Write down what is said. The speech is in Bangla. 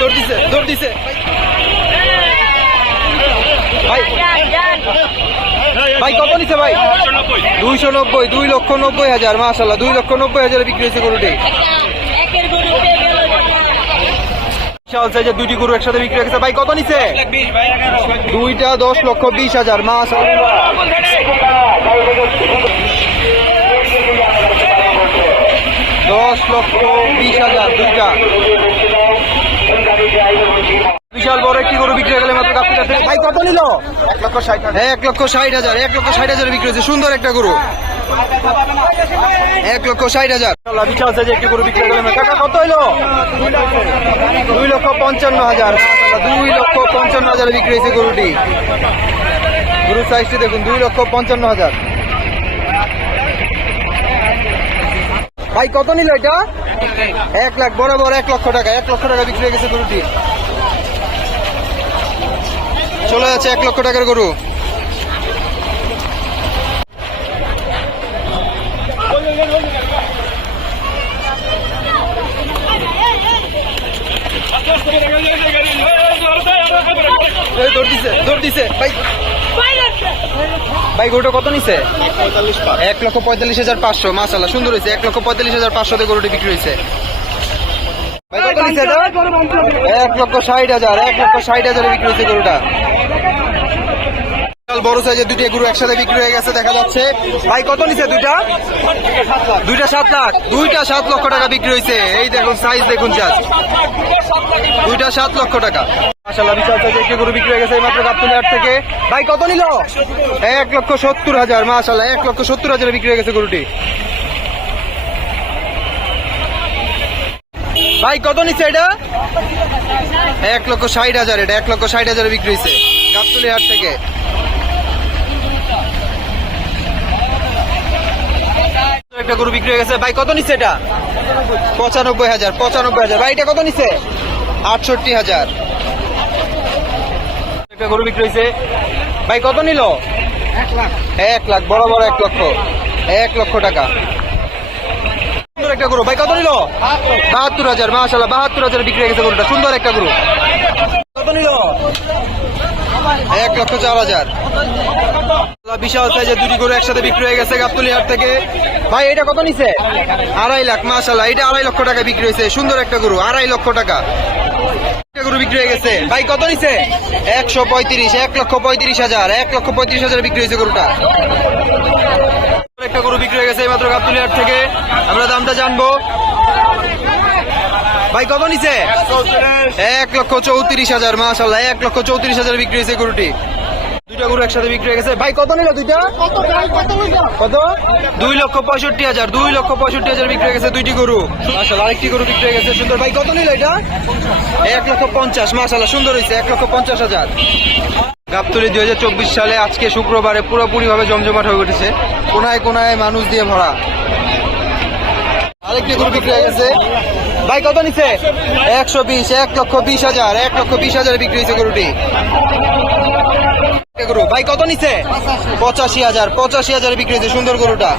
দৌড় দিছে দিছে। ভাই কত নিছে ভাই? দুইশো নব্বই, দুই লক্ষ নব্বই হাজার মাসাল্লাহ দুই লক্ষ নব্বই হাজারে বিক্রি হয়েছে গরুটি। বিশাল সাইজের দুইটি গরু একসাথে বিক্রি হয়েছে ভাই, কত নিছে? দুইটা দশ লক্ষ বিশ হাজার মাসাল্লাহ দশ লক্ষ বিশ হাজার দুইটা। বিশাল বড় একটি গরু বিক্রি হয়ে গেলে মাত্র কাপড় কাছে। ভাই কত নিল? এক লক্ষ ষাট এক লক্ষ ষাট হাজার এক লক্ষ ষাট হাজার বিক্রি হয়েছে। সুন্দর একটা গরু। এক লক্ষ ষাট হাজার। বিশাল সাইজের একটি গরু বিক্রি গেলে কাকা কত হইল? দুই লক্ষ পঞ্চান্ন হাজার। দুই লক্ষ পঞ্চান্ন হাজার বিক্রি হয়েছে গরুটি। গরু সাইজটি দেখুন দুই লক্ষ পঞ্চান্ন হাজার। ভাই, কত নিল এটা? এক লাখ, বরাবর এক লক্ষ টাকা, এক লক্ষ টাকা বিক্রি হয়ে গেছে গরুটি। চলে যাচ্ছে এক লক্ষ টাকার গরু। দৌড় দিছে দৌড় দিছে ভাই ভাই, গরুটা কত নিছে? এক লক্ষ পঁয়তাল্লিশ হাজার পাঁচশো মাসাল্লাহ সুন্দর হয়েছে। এক লক্ষ পঁয়তাল্লিশ হাজার পাঁচশোতে গরুটি বিক্রি হয়েছে? এক লক্ষ ষাট হাজার, এক লক্ষ ষাট হাজারে বিক্রি হয়েছে গরুটা। বড় সাইজের দুটি গরু একসাথে বিক্রি হয়ে গেছে, দেখা যাচ্ছে। ভাই, কত নিছে দুইটা? দুইটা সাত লাখ। দুইটা সাত লক্ষ টাকা বিক্রি হয়েছে। এই দেখুন সাইজ দেখুন জাস্ট দুইটা সাত লক্ষ টাকা। গরু বিক্রি হয়ে গেছে থেকে। ভাই, কত এক লক্ষ সত্তর হাজার এক লক্ষ সত্তর বিক্রি হয়ে গেছে গরুটি। ভাই, কত নিচ্ছে এটা? এক লক্ষ ষাট হাজার এটা, এক লক্ষ ষাট হাজারে বিক্রি হয়েছে থেকে। একটা গরু বিক্রি হয়ে গেছে। ভাই, কত নিচ্ছে এটা? পঁচানব্বই হাজার পঁচানব্বই হাজার। ভাই, এটা কত নিচ্ছে? আটষট্টি হাজার। একটা গরু বিক্রি হয়েছে। ভাই কত নিল? এক লাখ। বড় বড় এক লক্ষ। এক লক্ষ টাকা। সুন্দর একটা গরু। ভাই কত নিল? বাহাত্তর। হাজার মাসাল্লাহ বাহাত্তর হাজার বিক্রি হয়ে গেছে গরুটা। সুন্দর একটা গরু। কত নিল? এক লক্ষ চার হাজার। বিশাল সাইজের দুটি গরু একসাথে বিক্রি হয়ে গেছে গাবতলিহার থেকে। ভাই এটা কত নিছে? আড়াই লাখ মাসাল্লাহ এটা আড়াই লক্ষ টাকা বিক্রি হয়েছে। সুন্দর একটা গরু আড়াই লক্ষ টাকা। গরু বিক্রি হয়ে গেছে। ভাই, কত নিছে একশো পঁয়ত্রিশ, এক লক্ষ পঁয়ত্রিশ হাজার, এক লক্ষ পঁয়ত্রিশ হাজার বিক্রি হয়েছে গরুটা। একটা গরু বিক্রি হয়ে গেছে মাত্র গাবতুলিয়ার থেকে। আমরা দামটা জানব। ভাই, কত নিছে? এক লক্ষ চৌত্রিশ হাজার মাসাল্লাহ এক লক্ষ চৌত্রিশ হাজার বিক্রি হয়েছে গরুটি। দুইটা গরু একসাথে বিক্রি হয়ে গেছে। ভাই কত নিল দুইটা? কত দুই লক্ষ পঁয়ষট্টি হাজার দুই লক্ষ পঁয়ষট্টি হাজার বিক্রি হয়ে গেছে দুইটি গরু। মাসাল্লাহ আরেকটি গরু বিক্রি হয়ে গেছে সুন্দর। ভাই কত নিল এটা? এক লক্ষ পঞ্চাশ মাসাল্লাহ সুন্দর হয়েছে এক লক্ষ পঞ্চাশ হাজার। গাবতলি দুই হাজার চব্বিশ সালে আজকে শুক্রবারে পুরোপুরি ভাবে জমজমাট হয়ে উঠেছে। কোনায় কোনায় মানুষ দিয়ে ভরা। আরেকটি গরু বিক্রি হয়ে গেছে। ভাই কত নিচ্ছে? একশো বিশ এক লক্ষ বিশ হাজার এক লক্ষ বিশ হাজার বিক্রি হয়েছে গরুটি। গরু। ভাই কত নিচ্ছে পঁচাশি হাজার পঁচাশি হাজার বিক্রি হয়েছে সুন্দর গরুটা।